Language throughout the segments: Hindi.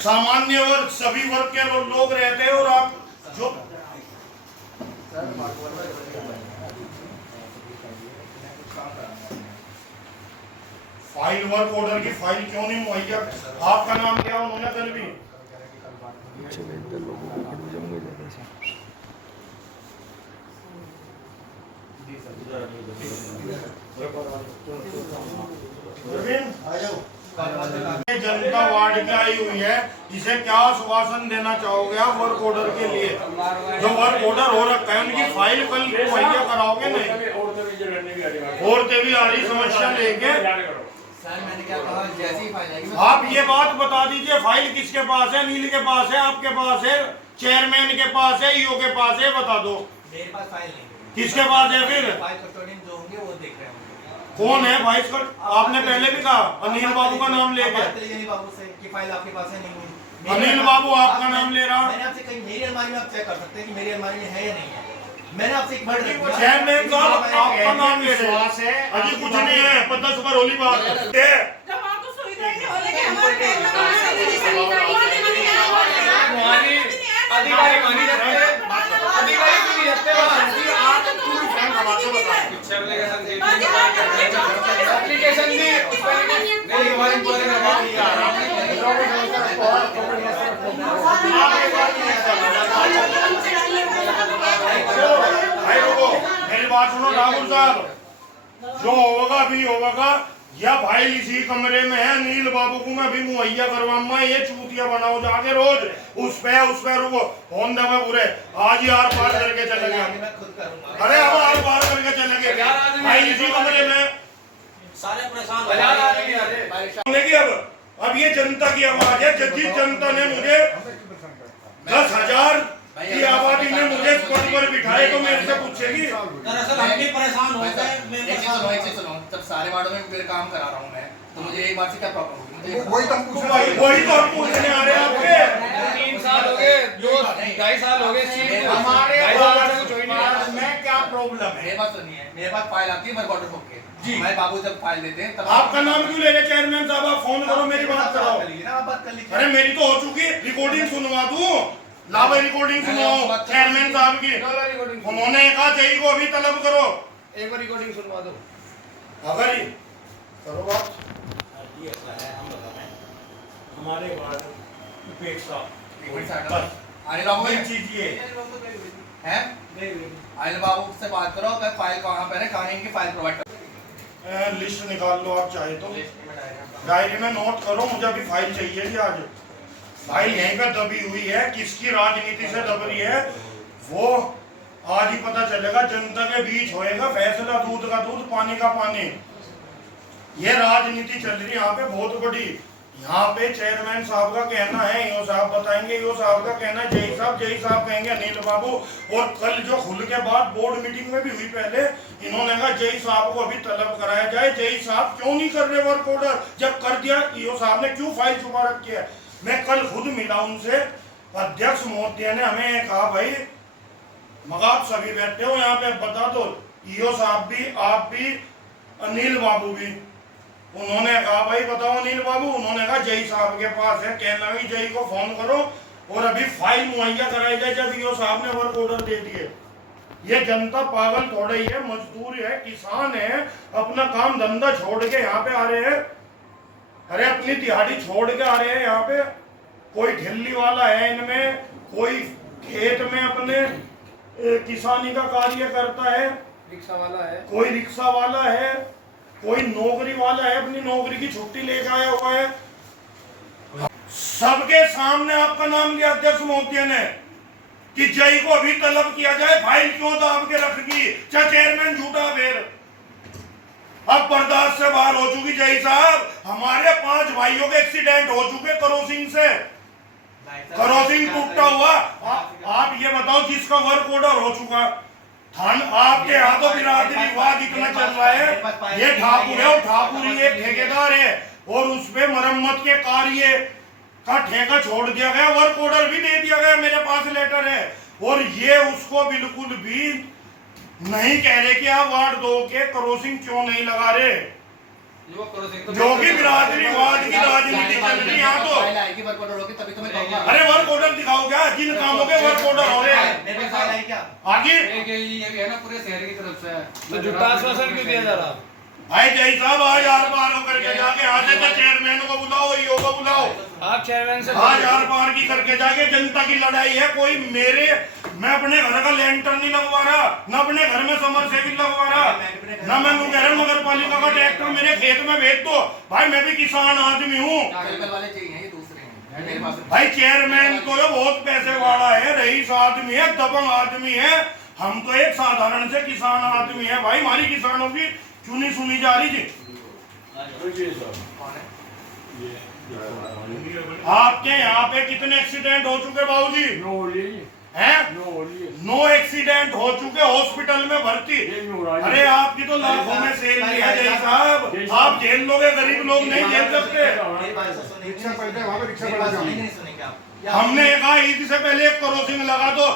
सामान्य वर्ग सभी वर्ग के लोग रहते हैं और आप जो फाइल वर्क ऑर्डर की फाइल क्यों नहीं मुहैया? आपका नाम क्या? उन्होंने कल भी जनता वार्ड की आई हुई है, इसे क्या आश्वासन देना चाहोगे आप वर्क ऑर्डर के लिए? जो वर्क ऑर्डर हो रखा है उनकी फाइल कल मुहैया कराओगे? नहीं, औरतें भी आ रही समस्या लेके। सर मैंने क्या कहा, जैसी ही फाइल आएगी आप ये बात बता दीजिए, फाइल किसके पास है? नील के पास है, आपके पास है, चेयरमैन के पास है, ईओ के पास है? बता दो। मेरे पास फाइल नहीं है। किसके पास है फिर? फाइल कस्टोडियन जो होंगे वो देख रहे होंगे। कौन है वाइस कट? आपने पहले भी कहा अनिल बाबू का नाम लेके। अनिल बाबू से कि फाइल आपके पास है नहीं है। अनिल बाबू आपका नाम ले रहा। मैंने आपसे कहीं मेरी अलमारी में आप चेक कर सकते हैं कि मेरी अलमारी में है या नहीं है। मैंने आपसे एक वर्ड चेयरमैन साहब आपका नाम ले रहे हैं। अजी कुछ नहीं है, 50 सुपर होली बात है। अधिकारी मानी जाते हैं, अधिकारी क्यों नहीं जाते? एप्लीकेशन दी उस पर नहीं हमारी पूरी भाई रुको, मेरी बात सुनो राहुल साहब, जो होगा भी होगा। या भाई इसी कमरे में है, नील बाबू को मैं भी मुहैया करवाऊंगा। ये चूतिया बनाओ जाके रोज उस पे रुको फोन दे में पूरे आज ही आर पार करके चलेंगे। अरे अब आर पार करके चलेंगे भाई इसी कमरे में। सारे परेशान देखिए अब ये जनता की आवाज है। जिस जनता ने मुझे 10,000 की आबादी ने मुझे पद पर बिठाए तो मेरे से पूछेगी। दरअसल हम भी परेशान हो गए। एक चीज सुनो, जब सारे वार्डों में मेरे काम करा रहा हूँ मैं, तो मुझे एक बार से क्या प्रॉब्लम होगी? वही तो हम पूछने आ रहे हैं आपके। 3 साल हो गए, 2-2.5 साल हो गए हमारे में क्या प्रॉब्लम है? मेरे पास तो नहीं है, मेरे पास फाइल आती है वर्क ऑर्डर होके जी। मैं बाबू जब फाइल देते हैं तब आपका नाम क्यों ले रहे चेयरमैन साहब? आप फोन करो, मेरी बात कराओ। अरे मेरी तो हो चुकी, रिकॉर्डिंग सुनवा दूं। लाभ रिकॉर्डिंग सुनवाओ चेयरमैन साहब की। उन्होंने कहा चाहिए को अभी तलब करो। एक बार रिकॉर्डिंग सुनवा दो। अगर ही करो बात। हमारे वार्ड उपेक्षा अनिल बाबू ये चीज ये है, अनिल बाबू से बात करो कि फाइल कहाँ पर है, कहाँ इनकी फाइल प्रोवाइड करो। लिस्ट निकाल लो आप चाहे तो, डायरी में नोट करो। मुझे अभी फाइल चाहिए थी आज। फाइल यहीं पे दबी हुई है, किसकी राजनीति से दब रही है वो आज ही पता चलेगा। जनता के बीच होएगा फैसला, दूध का दूध पानी का पानी। ये राजनीति चल रही है यहाँ पे बहुत बड़ी। यहाँ पे चेयरमैन साहब का कहना है, ईओ साहब बताएंगे, ईओ साहब का कहना है जय साहब कहेंगे अनिल बाबू। और कल जो खुल के बाद बोर्ड मीटिंग में भी हुई पहले, इन्होंने कहा जय साहब को अभी तलब कराया जाए। जय साहब क्यों नहीं कर रहे वर्क ऑर्डर? जब कर दिया ईओ साहब ने, क्यों फाइल छुपा रखी है? मैं कल खुद मिला उनसे। अध्यक्ष महोदय ने हमें कहा भाई मगर आप सभी बैठे हो यहाँ पे, बता दो ईओ साहब भी, आप भी, अनिल बाबू भी। उन्होंने कहा भाई बताओ अनिल बाबू। उन्होंने कहा जय साहब के पास है, कहना भी जय को फोन करो और अभी फाइल मुहैया कराई जाए जब ईओ साहब ने वर्क ऑर्डर दे दिए। ये जनता पागल थोड़ी है, मजदूर है, किसान है, अपना काम धंधा छोड़ के यहाँ पे आ रहे हैं। अरे अपनी दिहाड़ी छोड़ के आ रहे हैं यहाँ पे। कोई ढिल्ली वाला है इनमें, कोई खेत में अपने किसानी का कार्य करता है, रिक्शा वाला है, कोई रिक्शा वाला है, कोई नौकरी वाला है, अपनी नौकरी की छुट्टी लेकर आया हुआ है। सबके सामने आपका नाम लिया अध्यक्ष महोदय ने कि जय को अभी तलब किया जाए। फाइल क्यों दाब के रख दी? चाहे चेयरमैन झूठा फिर अब बर्दाश्त से बाहर हो चुकी। जय साहब हमारे 5 भाइयों के एक्सीडेंट हो चुके करोसिंग से, करोसिंग टूटा हुआ। आप ये बताओ जिसका वर्क ऑर्डर हो चुका, थान आपके हाथों बिरादरीवाद इतना चल रहा है। ये ठाकुर है और ठाकुर एक ठेकेदार है और उस पे मरम्मत के कार्य का ठेका छोड़ दिया गया। वर्क ऑर्डर भी दे दिया गया, मेरे पास लेटर है। और ये उसको बिल्कुल भी नहीं कह रहे कि आप वार्ड 2 के क्रॉसिंग क्यों नहीं लगा रहे। जो कि बिरादरीवाद की राजनीति चल रही है यहाँ तो। फाइल आएगी वर्क ऑर्डर होगी तभी तुम्हें कहूंगा। अरे वर्क ऑर्डर दिखाओ क्या, जिन कामों के वर्क ऑर्डर हो रहे हैं मेरे पास फाइल आई क्या? आगे ये भी है ना पूरे शहर की तरफ से। तो झूठा आश्वासन क्यों दिया जा रहा? भाई जय साहब आज आर पार होकर के जाके आते थे, चेयरमैन को बुलाओ, ईओ को बुलाओ, आप चेयरमैन से आज आर पार की करके जाके जनता की लड़ाई है। कोई मैं अपने घर का लैंटर नहीं लगवा रहा, न अपने घर में समर सेविल लगवा रहा, न मैं मुंगेर नगर पालिका का ट्रैक्टर मेरे खेत में भेज दो। भाई मैं भी किसान आदमी हूँ। केमिकल वाले चाहिए, ये दूसरे हैं मेरे पास। भाई चेयरमैन तो ये बहुत पैसे वाला है, रईस आदमी है, दबंग आदमी है, हम तो एक साधारण से किसान आदमी है। भाई हमारी किसानों की चुनी सुनी जा रही थी। आपके यहाँ पे कितने एक्सीडेंट हो चुके बाबूजी? हैं? 9 एक्सीडेंट हो चुके, हॉस्पिटल में भर्ती। अरे आपकी तो लाखों में सैलरी है जय साहब, आप जेल लोगे, गरीब लोग नहीं जेल सकते। मेरी बात तो सुनेंगे रिक्शा पलटे, वहाँ पे रिक्शा मेरी पलटा बात जाओ। सुनेंगे नहीं सुनेंगे आप? हमने कहा ईद से पहले एक क्रॉसिंग लगा दो,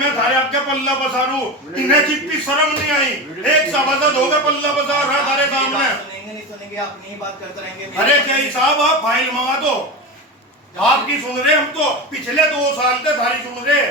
मैं थारे आपके पल्ला बसारू, इन्हें जितनी शर्म नहीं आई, एक सभासद हो गए पल्ला बसा रहा थारे सामने। सुनेंगे नहीं सुनेंगे, आप नहीं बात करते रहेंगे। अरे जय साहब आप फाइल मंगा दो, आपकी सुन रहे, हम तो पिछले 2 साल से थारी सुन रहे।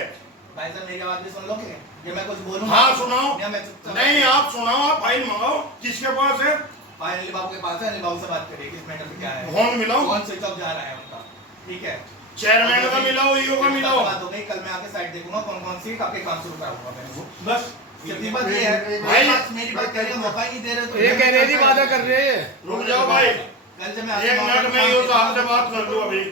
भाई साहब मेरी आवाज भी सुन लोगे? ये मैं कुछ बोलूं? हाँ सुनाओ। या मैं चुपचाप- नहीं आप सुनाओ, आप फाइल मंगाओ, किसके पास है? फाइल अनिल बाबू के पास है, अनिल बाबू से बात करिए किस मैटर पे क्या है। फोन मिलाओ, कौन स्विच ऑफ जा रहा है उनका, ठीक है? चेयरमैन का मिलाओ, ईओ का मिलाओ। बात हो गई, कल मैं आके साइट देखूंगा कौन कौन सी आपके काम शुरू कराऊंगा मैं। बस सिर्फ बात ये है भाई, मेरी बात करने का मौका ही नहीं दे रहे तो ये कहने की वादा कर रहे हैं। रुक जाओ भाई, कल जब मैं 1 मिनट में ईओ साहब से बात कर लूं। अभी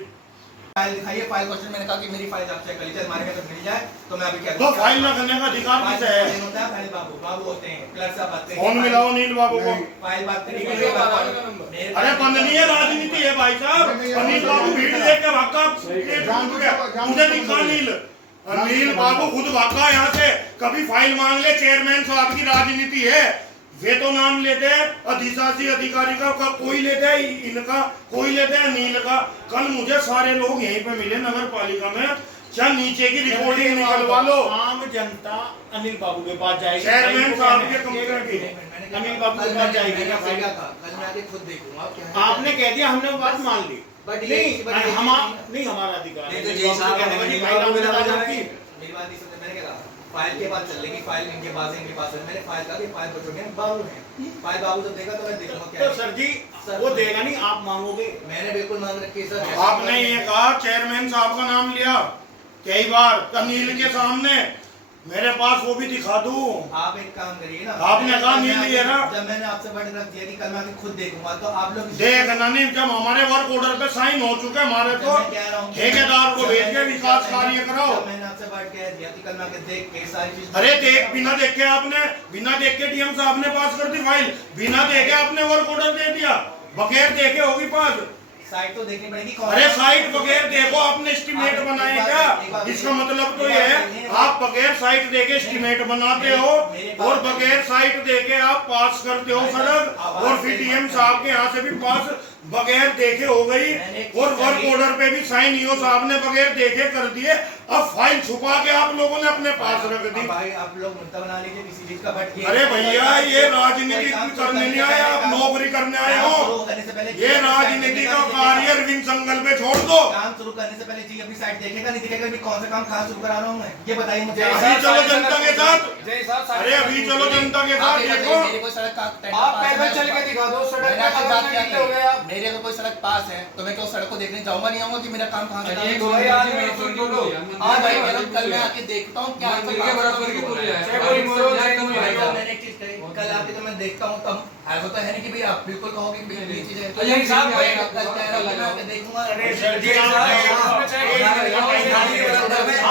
फाइल दिखाइए, फाइल क्वेश्चन मैंने कहा कि मेरी फाइल आप चेक कर लीजिए, हमारे में मिल जाए तो मैं अभी क्या तो फाइल न करने का अधिकार किसे है? होता है फाइल बाबू बाबू होते हैं, क्लर्क साहब आते हैं। फोन मिलाओ नील बाबू को। फाइल बात करिए। अरे बंदनीय राजनीति है भाई साहब, अनिल बाबू भीड़ देख के भागा, मुझे दिखा नील, अनिल बाबू खुद भागा यहाँ से। कभी फाइल मांग ले, चेयरमैन साहब की राजनीति है, वे तो नाम लेते हैं अधिशासी अधिकारी का कोई लेते हैं इनका, कोई लेते हैं नील का। कल मुझे सारे लोग यहीं पे मिले नगर पालिका में, चल नीचे की रिकॉर्डिंग निकलवा लो। आम जनता अनिल बाबू के पास जाएगी, चेयरमैन साहब के कंप्लेंट की अनिल बाबू के पास जाएगी ना फाइल। कल मैं आके खुद देखूंगा क्या है। आपने कह दिया, हमने वो बात मान ली। बट नहीं हमारा अधिकार है। नहीं तो अनिल बाबू को कहने का नहीं, फाइल आपने बता दी। मेरी बात नहीं सुनते, मैंने क्या कहा फाइल के बाद चलेगी, फाइल इनके पास है, इनके पास है। मैंने फाइल कहा कि फाइल बच्चों के बाबू है, फाइल बाबू जब देगा तो मैं देखूंगा क्या तो है। सर जी वो देगा नहीं, आप मांगोगे। मैंने बिल्कुल मांग रखी है सर। आपने ये कहा, चेयरमैन साहब का नाम लिया कई बार, अनिल के सामने, मेरे पास वो भी दिखा दूं। आप एक काम करिए ना, आपने कहा नील ये ना, जब मैंने आपसे वर्ड रख दिया कि कल मैं आके खुद देखूंगा तो आप लोग देख नानी, जब हमारे वर्क ऑर्डर पे साइन हो चुके हमारे, तो ठेकेदार को भेज के विकास कार्य कराओ। जब मैंने आपसे वर्ड कह दिया कि कल मैं आके देख के सारी चीज। अरे देख, बिना देखे आपने, बिना देख के डीएम साहब ने पास कर दी फाइल, बिना देखे आपने वर्क ऑर्डर दे दिया, बगैर देखे होगी पास। साइट तो देखनी पड़ेगी। अरे साइट बगैर देखो आपने एस्टिमेट बनाए क्या? इसका मतलब तो ये है आप बगैर साइट देखे एस्टिमेट बनाते हो और बगैर साइट देके आप पास करते हो सड़क, और फिर डीएम साहब के यहाँ से भी पास बगैर देखे हो गई, और वर्क ऑर्डर पे भी साइन ईओ साहब ने बगैर देखे कर दिए। अब फाइल छुपा के आप लोगों ने अपने पास रख दी। भाई आप लोग मुद्दा बना लीजिए किसी चीज का, बट अरे भैया ये राजनीति करने नहीं आए, आप नौकरी करने आए हो। ये राजनीति का कार्य अरविंद संगल पे छोड़ दो। काम शुरू करने से पहले जी अपनी साइट देखेगा नहीं देखेगा, भी कौन सा काम कहाँ शुरू करा रहा हूँ मैं, ये बताइए मुझे। अभी चलो जनता के साथ, अरे अभी चलो जनता के साथ देखो। मेरे कोई सड़क का आप पैदल चल के दिखा दो, सड़क मैंने का आपसे बात क्या हो गया। की, मेरे अगर कोई सड़क पास है तो मैं क्यों सड़क को देखने जाऊंगा, नहीं आऊंगा कि मेरा काम कहाँ से ये कहाँ भाई है। आज मैं सुन लो, हाँ भाई कल मैं आके देखता हूँ क्या बराबर की पूरी है। मैंने एक चीज कही, कल आके तो मैं देखता हूँ, तब ऐसा तो है नहीं कि भाई आप बिल्कुल कहोगे कि ये चीज है। तो यही साहब भाई कल कह रहा हूँ मैं आके देखूंगा। अरे सर जी हम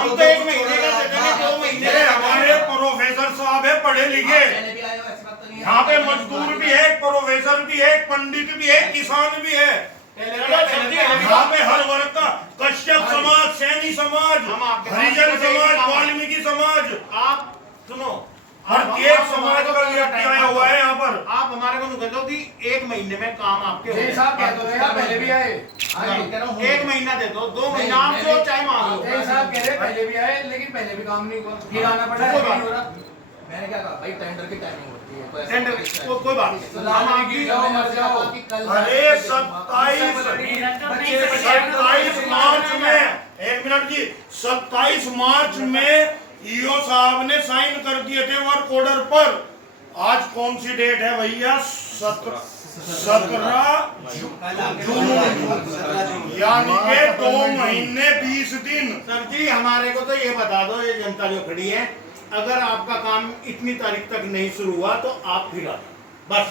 तो 1 महीने का जगह 2 महीने। अरे हमारे प्रोफेसर साहब है पढ़े लिखे, पहले भी आए हो, ऐसी बात तो नहीं है। यहाँ पे मजदूर भी है, प्रोफेसर भी है, पंडित भी है, किसान भी है। यहाँ पे हर वर्ग का, कश्यप समाज, सैनी समाज, हरिजन समाज, वाल्मीकि समाज, आप सुनो, हर एक समाज का व्यक्ति आया हुआ है यहाँ पर। आप हमारे को कहते हो कि 1 महीने में काम आपके हो जय साहब कह दो यार, पहले भी आए। कह रहा हूँ 1 महीना दे दो, 2 महीना आप जो चाहे मांग लो। जय साहब कह रहे पहले भी आए, लेकिन पहले भी काम नहीं हुआ, फिर आना पड़ा है, नहीं हो रहा। मैंने क्या कहा भाई, टेंडर की टाइमिंग होती है, तो ऐसा टेंडर कुछ है। कोई बात नहीं। तो हम लाने आपकी की जाओ, मर जाओ कि कल अरे 27 मार्च में, एक मिनट जी, 27 मार्च में ईओ साहब ने साइन कर दिए थे वर्क ऑर्डर पर। आज कौन सी डेट है भैया? 17 जून, यानी के 2 महीने 20 दिन। सर जी हमारे को तो ये बता दो, ये जनता जो खड़ी है, अगर आपका काम इतनी तारीख तक नहीं शुरू हुआ तो आप फिर आ जाओ बस।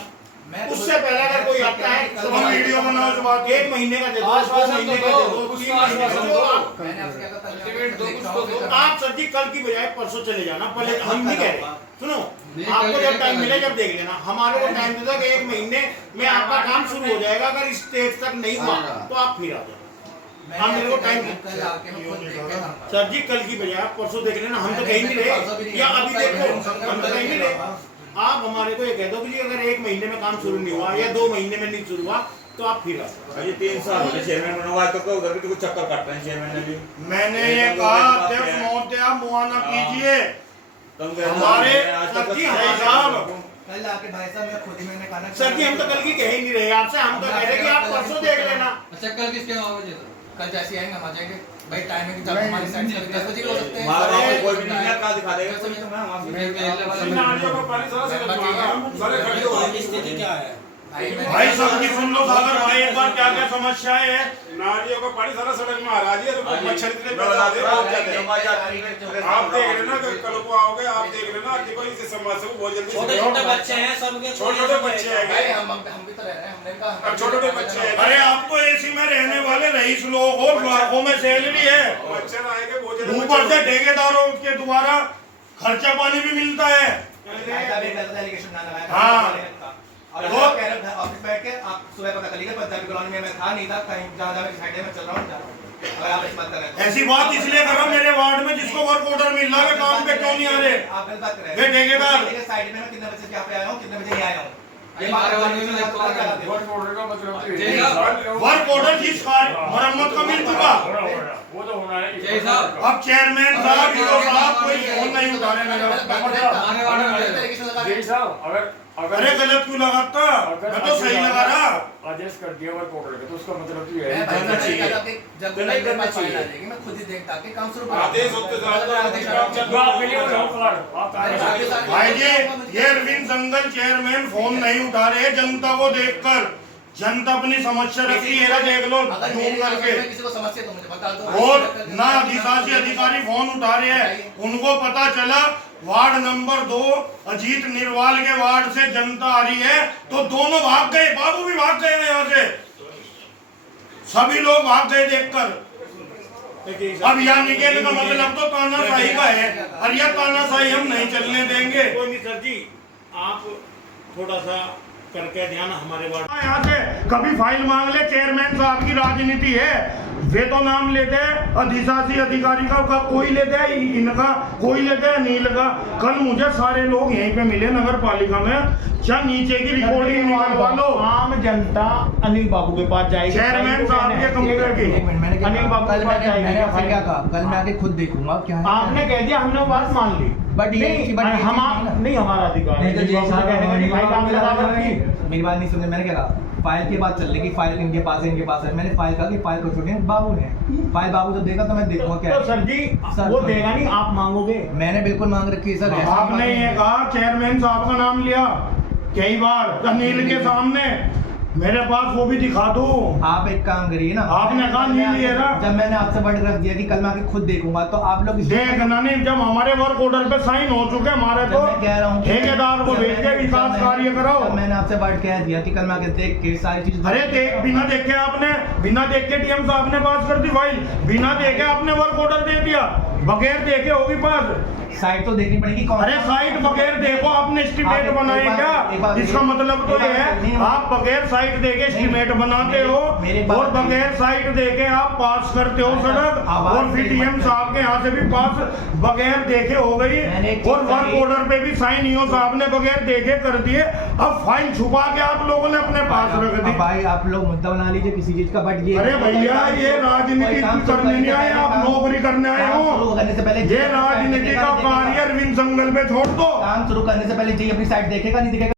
उससे पहले अगर कोई आता है तो हम वीडियो बनाओ इस बात की। 1 महीने का दे दो, 2 महीने का दे दो, 3 महीने का दो। मैंने आपसे क्या कहा, आप सर जी कल की बजाय परसों चले जाना। पहले हम नहीं कह रहे, सुनो, आपको जब टाइम मिले जब देख लेना। हमारे को टाइम दे दो कि 1 महीने में आपका काम शुरू हो जाएगा। अगर इस स्टेज तक नहीं हुआ तो आप फिर आ जाओ। हम मेरे को टाइम कल आके मैं खुद देख के आऊंगा। सर जी कल की बजाय परसों देख लेना। हम तो कहीं नहीं रहे, या अभी देखो हम तो कहीं नहीं रहे। आप हमारे को ये कह दो कि जी अगर 1 महीने में काम शुरू नहीं हुआ या 2 महीने में नहीं शुरू हुआ तो आप फिर आ जाओ। अरे 3 साल हो गए चेयरमैन बना हुआ है, तो उधर भी तो कुछ चक्कर काट रहे हैं चेयरमैन ने भी। मैंने ये कहा अध्यक्ष महोदय आप मुआयना कीजिए हमारे सर जी साहब। कल आके भाई साहब मैं खुद ही मैंने खाना सर जी हम तो कल की कह ही नहीं रहे आपसे। हम तो कह रहे कि आप परसों देख लेना। अच्छा कल किसके वहाँ बजे था? कल जैसे आएंगे हम आ जाएंगे भाई। टाइमिंग जब हमारी साइड से 10 बजे हो सकते हैं। हमारा वहाँ पे कोई भी नहीं है, का दिखा देगा दस बजे तो मैं वहाँ मैं पहले वाला स्थिति क्या है? भाई सबकी सुन लो सागर भाई एक बार क्या क्या समस्याएं है। नालियों का पानी सारा सड़क में आ रहा है जी, तो मच्छर इतने पैदा होते हैं, बहुत ज्यादा है। आप देख लेना कि कल को आओगे, आप देख लेना देखो इस समस्या को बहुत जल्दी छोटे छोटे बच्चे हैं सबके, छोटे बच्चे हैं भाई हम भी तो रह रहे हैं। हमने कहा अब छोटे बच्चे हैं। अरे आप तो एसी में रहने वाले रईस लोग हो, लाखों में सैलरी है, मच्छर आएंगे बहुत ज्यादा। ऊपर से ठेकेदारों के द्वारा खर्चा पानी भी मिलता है। हाँ। और वो कह रहे थे ऑफिस बैठ के आप सुबह पता कर लीजिए, पंजाबी कॉलोनी में मैं था नहीं था, कहीं जहाँ जहाँ साइड में चल रहा हूँ जा रहा हूँ। अगर आप इस बात कर रहे हैं ऐसी बात इसलिए करो मेरे वार्ड में जिसको वर्क ऑर्डर मिल रहा है काम पे क्यों नहीं आ रहे? आप गलत बात कर रहे वे ठेकेदार साइड में मैं कितने बजे यहाँ पे आया हूँ, कितने बजे नहीं आया हूँ। ये हमारे बात वाले में देखो, वर्क ऑर्डर का मतलब वर्क ऑर्डर जिस कार्य मरम्मत का मिल चुका। वो तो होना है। जय साहब, अब चेयरमैन साहब ईओ साहब कोई फोन नहीं उठा रहे मेरा। हमारे वाले में जी साहब अरे गलत क्यों लगाता? मैं तो सही लगा रहा। आदेश कर दिया वर्क ऑर्डर का, तो उसका मतलब तो ये मैं है भाई करना चाहिए। जब तो नहीं करना चाहिए। मैं खुद ही देखता कि काम शुरू आदेश होते तो काम चल रहा है। भाई जी ये अरविंद संगल चेयरमैन फोन नहीं उठा रहे जनता को देखकर। जनता अपनी समस्या रखी है ना, देख लो अगर जूम मेरे करके। किसी को समस्या तो मुझे बता दो। और ना अधिशासी अधिकारी फोन उठा रहे हैं। उनको पता चला वार्ड नंबर 2 अजीत निर्वाल के वार्ड से जनता आ रही है तो दोनों भाग गए, बाबू भी भाग गए यहाँ से, सभी लोग भाग गए देखकर। अब यहाँ निकलने का मतलब तो तानाशाही का है, और यह तानाशाही हम नहीं चलने देंगे। कोई नहीं सर जी, आप थोड़ा सा करके ध्यान हमारे वार्ड यहाँ से कभी फाइल मांग ले, चेयरमैन साहब की राजनीति है, वे तो नाम लेते हैं अधिशासी अधिकारी का कोई लेते है, इनका कोई लेते है नहीं लगा। कल मुझे सारे लोग यहीं पे मिले नगर पालिका में, क्या नीचे की रिकॉर्डिंग निकलवा लो। आम जनता अनिल बाबू के पास जाएगी, चेयरमैन साहब के कंप्यूटर की अनिल बाबू के पास जाएगी। मैंने आपसे क्या कहा, कल मैं आके खुद देखूंगा क्या है। आपने कह दिया, हमने वो बात मान ली, बट ये हम नहीं हमारा अधिकार है। नहीं तो कहने का नहीं, भाई काम लगा कर नहीं। मेरी बात नहीं सुनने। मैंने क्या कहा, फाइल के बाद चल रही, फाइल इनके पास है, इनके पास है। मैंने फाइल कहा कि फाइल को छोड़िए, बाबू ने फाइल बाबू जब देगा तो मैं देखूंगा क्या तो है। सर जी वो देगा नहीं, आप मांगोगे। मैंने बिल्कुल मांग रखी है सर। आपने ये कहा, चेयरमैन साहब का नाम लिया कई बार अनिल के सामने, मेरे पास वो भी दिखा दो। आप एक काम करिए ना, आपने कहा नहीं लिया ना। जब मैंने आपसे वर्ड रख दिया कि कल मैं आके खुद देखूंगा, तो आप लोग देखना नहीं, जब हमारे वर्क ऑर्डर पे साइन हो चुके हमारे तो मैं कह रहा हूँ ठेकेदार को भेज के विकास कार्य कराओ। जब मैंने आपसे वर्ड कह दिया कि कल मैं आके देख के सारी चीज। अरे देख, बिना देखे आपने, बिना देख के डीएम साहब ने पास कर दी फाइल, बिना देखे आपने वर्क ऑर्डर दे दिया, बगैर देखे होगी पास। साइट तो देखनी पड़ेगी कौन। अरे साइट बगैर देखो आपने एस्टीमेट बनाए क्या? इसका मतलब तो ये है आप बगैर साइट देखे एस्टीमेट बनाते हो और बगैर साइट देखे आप पास करते हो सड़क, और फिर डीएम साहब के यहाँ से भी पास बगैर देखे हो गई, और वर्क ऑर्डर पे भी साइन ईओ साहब ने बगैर देखे कर दिए। अब फाइल छुपा के आप लोगों ने अपने पास पास रख दी। भाई आप लोग मुद्दा बना लीजिए किसी चीज का, बट ये अरे भैया ये राजनीति करने नहीं आए, आप नौकरी करने आए काम शुरू हो। करने से पहले ये राजनीति का कार्य अरविंद संगल पे छोड़ दो। काम शुरू करने से पहले जी अपनी साइड देखेगा नहीं दिखेगा।